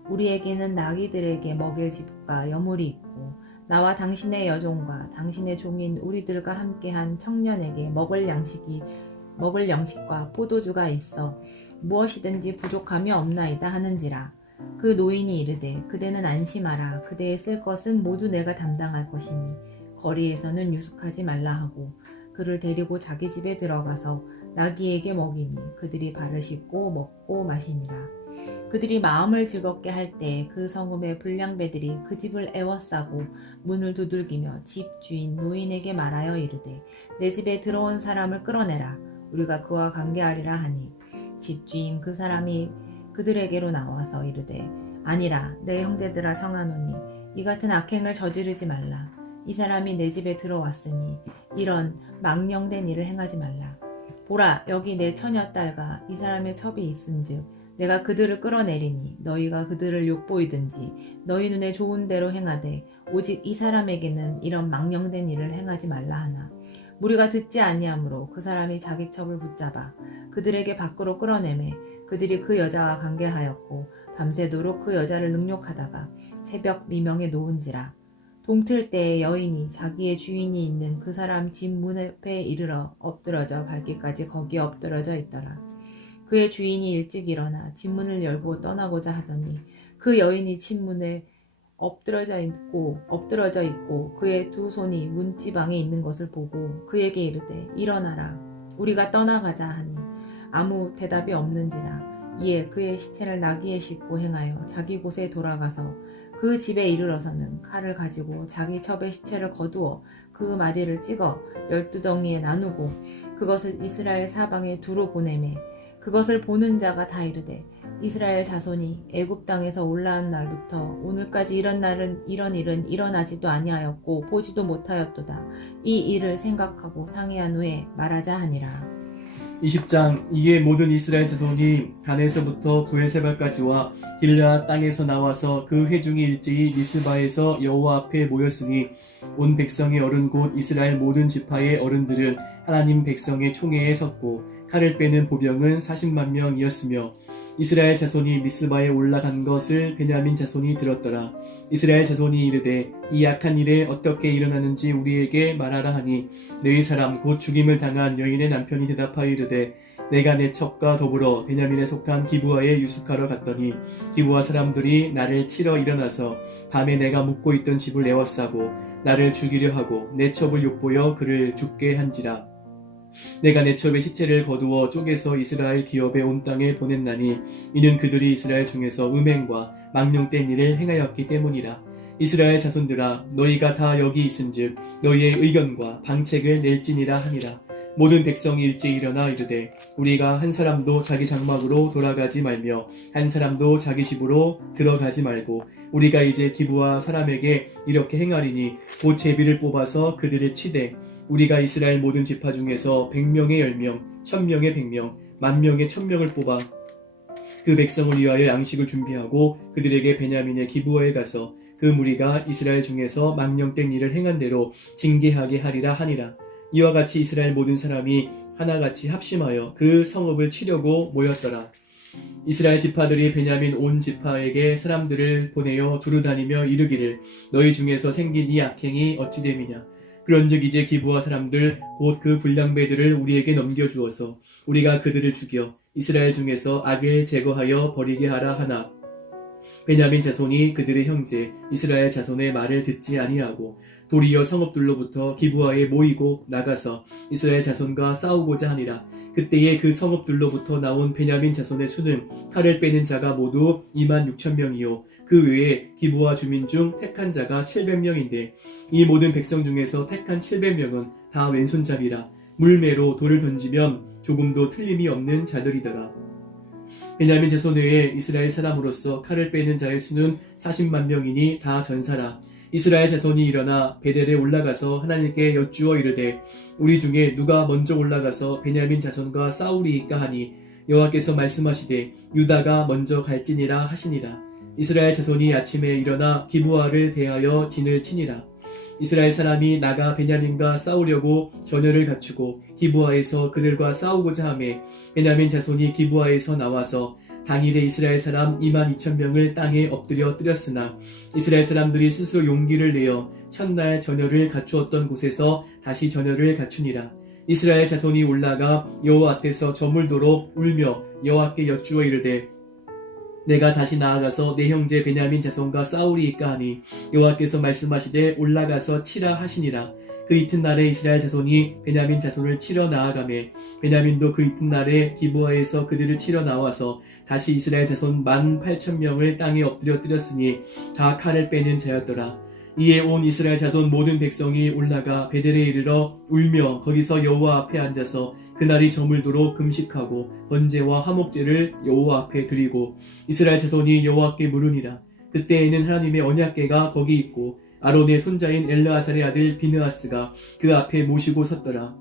우리에게는 나귀들에게 먹일 집과 여물이 있고 나와 당신의 여종과 당신의 종인 우리들과 함께한 청년에게 먹을 양식과 포도주가 있어 무엇이든지 부족함이 없나이다 하는지라. 그 노인이 이르되 그대는 안심하라. 그대의 쓸 것은 모두 내가 담당할 것이니 거리에서는 유숙하지 말라 하고 그를 데리고 자기 집에 들어가서 나귀에게 먹이니 그들이 발을 씻고 먹고 마시니라. 그들이 마음을 즐겁게 할 때 그 성읍의 불량배들이 그 집을 애워싸고 문을 두들기며 집 주인 노인에게 말하여 이르되 내 집에 들어온 사람을 끌어내라. 우리가 그와 관계하리라 하니 집 주인 그 사람이 그들에게로 나와서 이르되 아니라 내 형제들아 청하노니 이 같은 악행을 저지르지 말라. 이 사람이 내 집에 들어왔으니 이런 망령된 일을 행하지 말라. 보라 여기 내 처녀 딸과 이 사람의 첩이 있은즉 내가 그들을 끌어내리니 너희가 그들을 욕보이든지 너희 눈에 좋은 대로 행하되 오직 이 사람에게는 이런 망령된 일을 행하지 말라 하나 무리가 듣지 아니하므로 그 사람이 자기 첩을 붙잡아 그들에게 밖으로 끌어내매 그들이 그 여자와 관계하였고 밤새도록 그 여자를 능욕하다가 새벽 미명에 놓은지라. 동틀 때에 여인이 자기의 주인이 있는 그 사람 집 문 앞에 이르러 엎드러져 밟기까지 거기에 엎드러져 있더라. 그의 주인이 일찍 일어나 집 문을 열고 떠나고자 하더니 그 여인이 집 문에 엎드러져 있고 그의 두 손이 문지방에 있는 것을 보고 그에게 이르되 일어나라 우리가 떠나가자 하니 아무 대답이 없는지라. 이에 그의 시체를 나귀에 싣고 행하여 자기 곳에 돌아가서 그 집에 이르러서는 칼을 가지고 자기 첩의 시체를 거두어 그 마디를 찍어 12덩이에 나누고 그것을 이스라엘 사방에 두루 보내매 그것을 보는 자가 다 이르되 이스라엘 자손이 애굽 땅에서 올라온 날부터 오늘까지 이런 일은 일어나지도 아니하였고 보지도 못하였도다. 이 일을 생각하고 상의한 후에 말하자 하니라. 20장 이에 모든 이스라엘 자손이 단에서부터 브엘세바까지와 길르앗 땅에서 나와서 그 회중이 일제히 미스바에서 여호와 앞에 모였으니 온 백성의 어른 곧 이스라엘 모든 지파의 어른들은 하나님 백성의 총회에 섰고 칼을 빼는 보병은 40만 명이었으며 이스라엘 자손이 미스바에 올라간 것을 베냐민 자손이 들었더라. 이스라엘 자손이 이르되 이 악한 일에 어떻게 일어나는지 우리에게 말하라 하니 레위 사람 곧 죽임을 당한 여인의 남편이 대답하여 이르되 내가 내 첩과 더불어 베냐민에 속한 기브아에 유숙하러 갔더니 기브아 사람들이 나를 치러 일어나서 밤에 내가 묵고 있던 집을 에워싸고 나를 죽이려 하고 내 첩을 욕보여 그를 죽게 한지라. 내가 내 첩의 시체를 거두어 쪼개서 이스라엘 기업에 온 땅에 보냈나니 이는 그들이 이스라엘 중에서 음행과 망령된 일을 행하였기 때문이라. 이스라엘 자손들아 너희가 다 여기 있은즉 너희의 의견과 방책을 낼지니라 하니라. 모든 백성이 일찍 일어나 이르되 우리가 한 사람도 자기 장막으로 돌아가지 말며 한 사람도 자기 집으로 들어가지 말고 우리가 이제 기브와 사람에게 이렇게 행하리니 곧 제비를 뽑아서 그들을 치되 우리가 이스라엘 모든 지파 중에서 100명의 10명, 1000명의 100명, 10,000명의 1000명을 뽑아 그 백성을 위하여 양식을 준비하고 그들에게 베냐민의 기브어에 가서 그 무리가 이스라엘 중에서 망령된 일을 행한 대로 징계하게 하리라 하니라. 이와 같이 이스라엘 모든 사람이 하나같이 합심하여 그 성읍을 치려고 모였더라. 이스라엘 지파들이 베냐민 온 지파에게 사람들을 보내어 두루다니며 이르기를 너희 중에서 생긴 이 악행이 어찌 됨이냐. 그런즉 이제 기브와 사람들 곧 그 불량배들을 우리에게 넘겨주어서 우리가 그들을 죽여 이스라엘 중에서 악을 제거하여 버리게 하라 하나 베냐민 자손이 그들의 형제 이스라엘 자손의 말을 듣지 아니하고 도리어 성읍들로부터 기브아에 모이고 나가서 이스라엘 자손과 싸우고자 하니라. 그때에 그 성읍들로부터 나온 베냐민 자손의 수는 칼을 빼는 자가 모두 26,000명이요 그 외에 기브아 주민 중 택한 자가 700명인데 이 모든 백성 중에서 택한 700명은 다 왼손잡이라. 물매로 돌을 던지면 조금도 틀림이 없는 자들이더라. 베냐민 자손 외에 이스라엘 사람으로서 칼을 빼는 자의 수는 40만 명이니 다 전사라. 이스라엘 자손이 일어나 베델에 올라가서 하나님께 여쭈어 이르되 우리 중에 누가 먼저 올라가서 베냐민 자손과 싸우리이까 하니 여호와께서 말씀하시되 유다가 먼저 갈지니라 하시니라. 이스라엘 자손이 아침에 일어나 기브아를 대하여 진을 치니라. 이스라엘 사람이 나가 베냐민과 싸우려고 전열을 갖추고 기브아에서 그들과 싸우고자 하매 베냐민 자손이 기브아에서 나와서 당일에 이스라엘 사람 22,000명을 땅에 엎드려 뜨렸으나 이스라엘 사람들이 스스로 용기를 내어 첫날 전열을 갖추었던 곳에서 다시 전열을 갖추니라. 이스라엘 자손이 올라가 여호와 앞에서 저물도록 울며 여호와께 여쭈어 이르되 내가 다시 나아가서 내 형제 베냐민 자손과 싸우리이까 하니 여호와께서 말씀하시되 올라가서 치라 하시니라. 그 이튿날에 이스라엘 자손이 베냐민 자손을 치러 나아가매 베냐민도 그 이튿날에 기브아에서 그들을 치러 나와서 다시 이스라엘 자손 18,000명을 땅에 엎드려 뜨렸으니 다 칼을 빼는 자였더라. 이에 온 이스라엘 자손 모든 백성이 올라가 베델에 이르러 울며 거기서 여호와 앞에 앉아서 그날이 저물도록 금식하고 번제와 화목제를 여호와 앞에 드리고 이스라엘 자손이 여호와께 물으니라. 그때에는 하나님의 언약궤가 거기 있고 아론의 손자인 엘르아살의 아들 비느하스가 그 앞에 모시고 섰더라.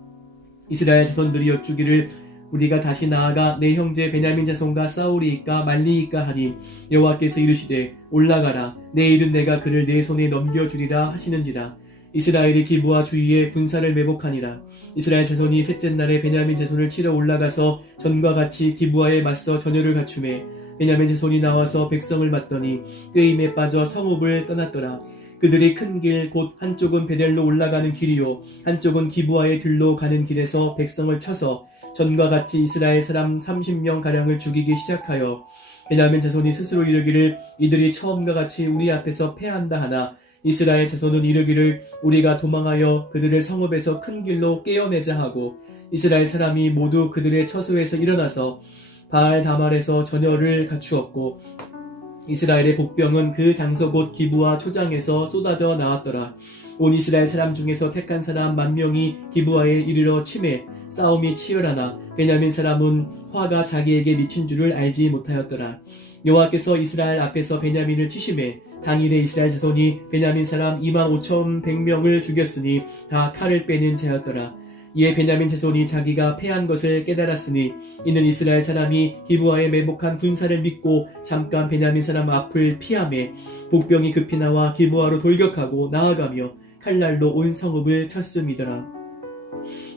이스라엘 자손들이 여쭈기를 우리가 다시 나아가 내 형제 베냐민 자손과 싸우리이까 말리이까 하니 여호와께서 이르시되 올라가라. 내일은 내가 그를 내 손에 넘겨주리라 하시는지라. 이스라엘이 기브아 주위에 군사를 매복하니라. 이스라엘 자손이 셋째 날에 베냐민 자손을 치러 올라가서 전과 같이 기브아에 맞서 전열을 갖추매 베냐민 자손이 나와서 백성을 맞더니 꾀임에 빠져 성읍을 떠났더라. 그들이 큰 길 곧 한쪽은 베델로 올라가는 길이요 한쪽은 기브아의 들로 가는 길에서 백성을 쳐서 전과 같이 이스라엘 사람 30명 가량을 죽이기 시작하여 베냐민 자손이 스스로 이르기를 이들이 처음과 같이 우리 앞에서 패한다 하나 이스라엘 자손은 이르기를 우리가 도망하여 그들을 성읍에서 큰 길로 깨어내자 하고 이스라엘 사람이 모두 그들의 처소에서 일어나서 바알 다말에서 전열을 갖추었고 이스라엘의 복병은 그 장소 곧 기브아 초장에서 쏟아져 나왔더라. 온 이스라엘 사람 중에서 택한 사람 10,000명이 기브아에 이르러 치매 싸움이 치열하나 베냐민 사람은 화가 자기에게 미친 줄을 알지 못하였더라. 여호와께서 이스라엘 앞에서 베냐민을 치심해 당일에 이스라엘 자손이 베냐민 사람 25,100명을 죽였으니 다 칼을 빼는 자였더라. 이에 베냐민 자손이 자기가 패한 것을 깨달았으니 이는 이스라엘 사람이 기브아에 매복한 군사를 믿고 잠깐 베냐민 사람 앞을 피하매 복병이 급히 나와 기브아로 돌격하고 나아가며 칼날로 온 성읍을 쳤음이더라.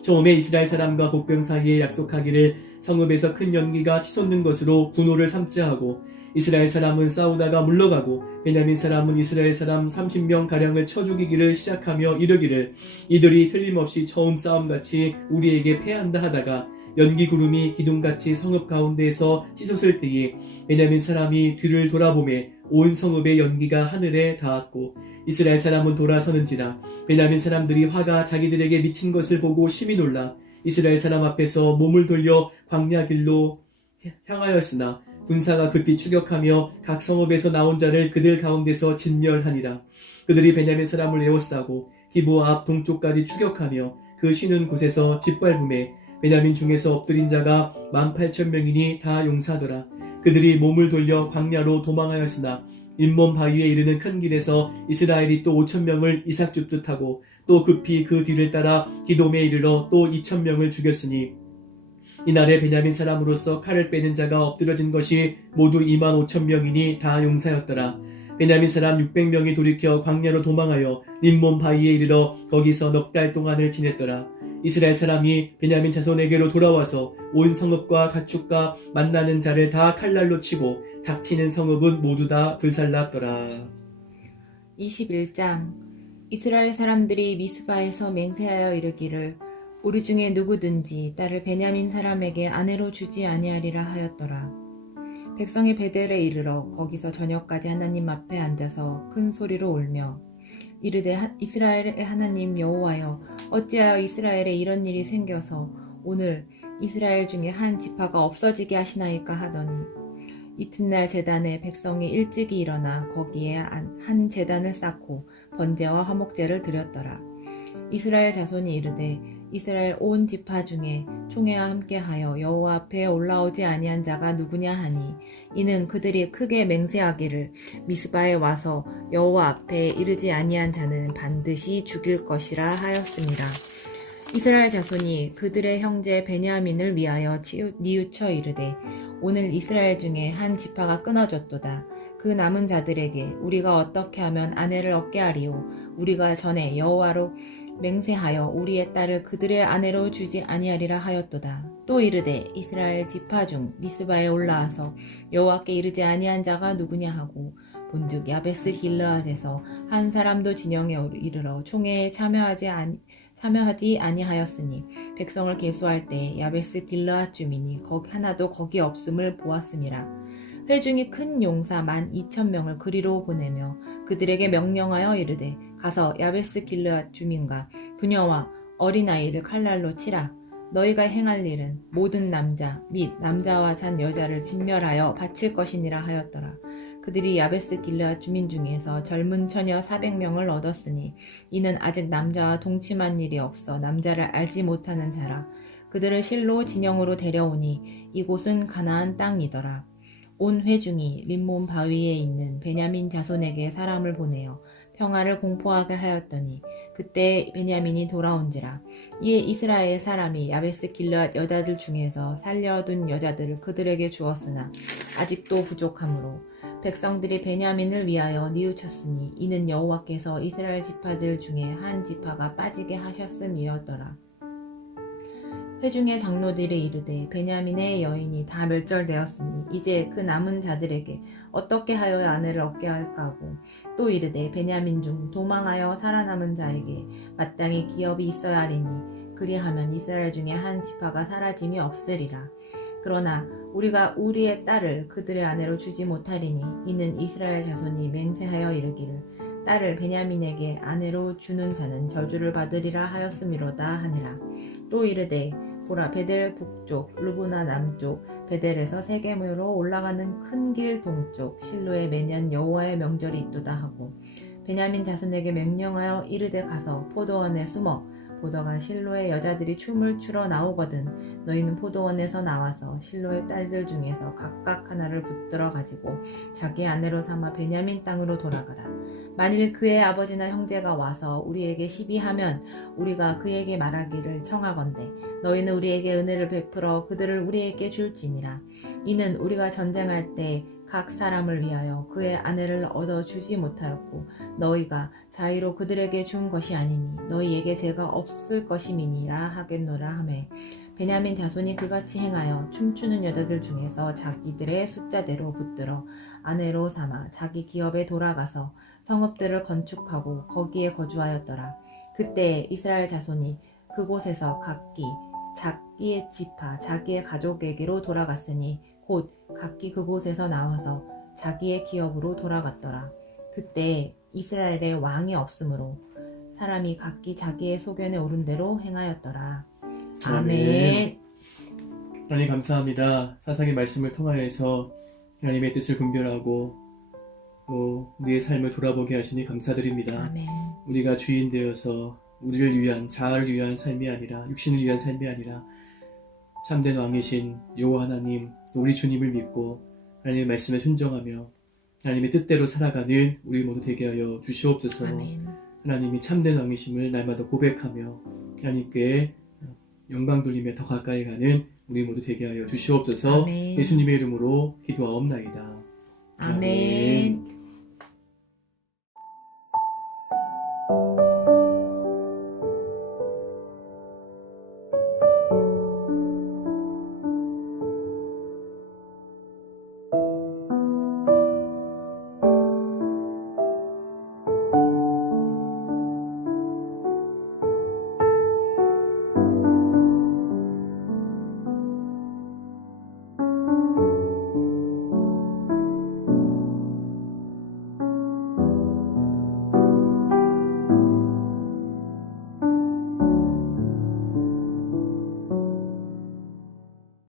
처음에 이스라엘 사람과 복병 사이에 약속하기를 성읍에서 큰 연기가 치솟는 것으로 분노를 삼자 하고 이스라엘 사람은 싸우다가 물러가고 베냐민 사람은 이스라엘 사람 30명 가량을 쳐 죽이기를 시작하며 이르기를 이들이 틀림없이 처음 싸움같이 우리에게 패한다 하다가 연기 구름이 기둥같이 성읍 가운데에서 치솟을 때에 베냐민 사람이 뒤를 돌아보매 온 성읍의 연기가 하늘에 닿았고 이스라엘 사람은 돌아서는지라 베냐민 사람들이 화가 자기들에게 미친 것을 보고 심히 놀라 이스라엘 사람 앞에서 몸을 돌려 광야 길로 향하였으나 군사가 급히 추격하며 각 성읍에서 나온 자를 그들 가운데서 진멸하니라. 그들이 베냐민 사람을 에워싸고 기브아 앞 동쪽까지 추격하며 그 쉬는 곳에서 짓밟음에 베냐민 중에서 엎드린 자가 18,000명이니 다 용사더라. 그들이 몸을 돌려 광야로 도망하였으나 잇몬 바위에 이르는 큰 길에서 이스라엘이 또 5,000명을 이삭 줍듯 하고 또 급히 그 뒤를 따라 기돔에 이르러 또 2,000명을 죽였으니 이날에 베냐민 사람으로서 칼을 빼는 자가 엎드러진 것이 모두 25,000명이니 다 용사였더라. 베냐민 사람 600명이 돌이켜 광야로 도망하여 림몬 바위에 이르러 거기서 넉 달 동안을 지냈더라. 이스라엘 사람이 베냐민 자손에게로 돌아와서 온 성읍과 가축과 만나는 자를 다 칼날로 치고 닥치는 성읍은 모두 다 불살랐더라. 21장 이스라엘 사람들이 미스바에서 맹세하여 이르기를 우리 중에 누구든지 딸을 베냐민 사람에게 아내로 주지 아니하리라 하였더라. 백성이 베델에 이르러 거기서 저녁까지 하나님 앞에 앉아서 큰 소리로 울며 이르되 이스라엘의 하나님 여호와여 어찌하여 이스라엘에 이런 일이 생겨서 오늘 이스라엘 중에 한 지파가 없어지게 하시나이까 하더니 이튿날 제단에 백성이 일찍이 일어나 거기에 한 제단을 쌓고 번제와 화목제를 드렸더라. 이스라엘 자손이 이르되 이스라엘 온 지파 중에 총회와 함께하여 여호와 앞에 올라오지 아니한 자가 누구냐 하니 이는 그들이 크게 맹세하기를 미스바에 와서 여호와 앞에 이르지 아니한 자는 반드시 죽일 것이라 하였습니다. 이스라엘 자손이 그들의 형제 베냐민을 위하여 뉘우쳐 이르되 오늘 이스라엘 중에 한 지파가 끊어졌도다. 그 남은 자들에게 우리가 어떻게 하면 아내를 얻게 하리요. 우리가 전에 여호와로 맹세하여 우리의 딸을 그들의 아내로 주지 아니하리라 하였도다. 또 이르되 이스라엘 지파 중 미스바에 올라와서 여호와께 이르지 아니한 자가 누구냐 하고 본즉 야베스 길르앗에서 한 사람도 진영에 이르러 총회에 참여하지 아니하였으니 백성을 계수할 때 야베스 길르앗 주민이 하나도 거기 없음을 보았음이라. 회중이 큰 용사 12,000명을 그리로 보내며 그들에게 명령하여 이르되 가서 야베스 길르앗 주민과 부녀와 어린아이를 칼날로 치라. 너희가 행할 일은 모든 남자 및 남자와 잔 여자를 진멸하여 바칠 것이니라 하였더라. 그들이 야베스 길르앗 주민 중에서 젊은 처녀 400명을 얻었으니 이는 아직 남자와 동침한 일이 없어 남자를 알지 못하는 자라. 그들을 실로 진영으로 데려오니 이곳은 가나안 땅이더라. 온 회중이 림몬 바위에 있는 베냐민 자손에게 사람을 보내어 평화를 공포하게 하였더니 그때 베냐민이 돌아온지라. 이에 이스라엘 사람이 야베스 길르앗 여자들 중에서 살려둔 여자들을 그들에게 주었으나 아직도 부족하므로 백성들이 베냐민을 위하여 뉘우쳤으니 이는 여호와께서 이스라엘 지파들 중에 한 지파가 빠지게 하셨음이었더라. 회중의 장로들이 이르되 베냐민의 여인이 다 멸절되었으니 이제 그 남은 자들에게 어떻게 하여 아내를 얻게 할까 하고 또 이르되 베냐민 중 도망하여 살아남은 자에게 마땅히 기업이 있어야 하리니 그리하면 이스라엘 중에 한 지파가 사라짐이 없으리라. 그러나 우리가 우리의 딸을 그들의 아내로 주지 못하리니 이는 이스라엘 자손이 맹세하여 이르기를 딸을 베냐민에게 아내로 주는 자는 저주를 받으리라 하였음이로다 하니라. 또 이르되 보라 베델 북쪽 르보나 남쪽 베델에서 세겜으로 올라가는 큰 길 동쪽 실로에 매년 여호와의 명절이 있도다 하고 베냐민 자손에게 명령하여 이르되 가서 포도원에 숨어 보다가 실로의 여자들이 춤을 추러 나오거든 너희는 포도원에서 나와서 실로의 딸들 중에서 각각 하나를 붙들어 가지고 자기 아내로 삼아 베냐민 땅으로 돌아가라. 만일 그의 아버지나 형제가 와서 우리에게 시비하면 우리가 그에게 말하기를 청하건대 너희는 우리에게 은혜를 베풀어 그들을 우리에게 줄지니라. 이는 우리가 전쟁할 때 각 사람을 위하여 그의 아내를 얻어주지 못하였고 너희가 자의로 그들에게 준 것이 아니니 너희에게 죄가 없을 것임이니라 하겠노라 하매 베냐민 자손이 그같이 행하여 춤추는 여자들 중에서 자기들의 숫자대로 붙들어 아내로 삼아 자기 기업에 돌아가서 성읍들을 건축하고 거기에 거주하였더라. 그때 이스라엘 자손이 그곳에서 각기 자기의 지파 자기의 가족에게로 돌아갔으니 곧 각기 그곳에서 나와서 자기의 기업으로 돌아갔더라. 그때 이스라엘에 왕이 없으므로 사람이 각기 자기의 소견에 오른 대로 행하였더라. 아멘. 하나님 감사합니다. 사상의 말씀을 통하여서 하나님의 뜻을 분별하고 또 우리의 삶을 돌아보게 하시니 감사드립니다. 아멘. 우리가 주인 되어서 우리를 위한 자아를 위한 삶이 아니라 육신을 위한 삶이 아니라 참된 왕이신 여호와 하나님 또 우리 주님을 믿고 하나님의 말씀에 순종하며 하나님의 뜻대로 살아가는 우리 모두 되게 하여 주시옵소서. 아멘. 하나님이 참된 왕이심을 날마다 고백하며 하나님께 영광 돌리며 더 가까이 가는 우리 모두 되게 하여 주시옵소서. 아멘. 예수님의 이름으로 기도하옵나이다. 아멘.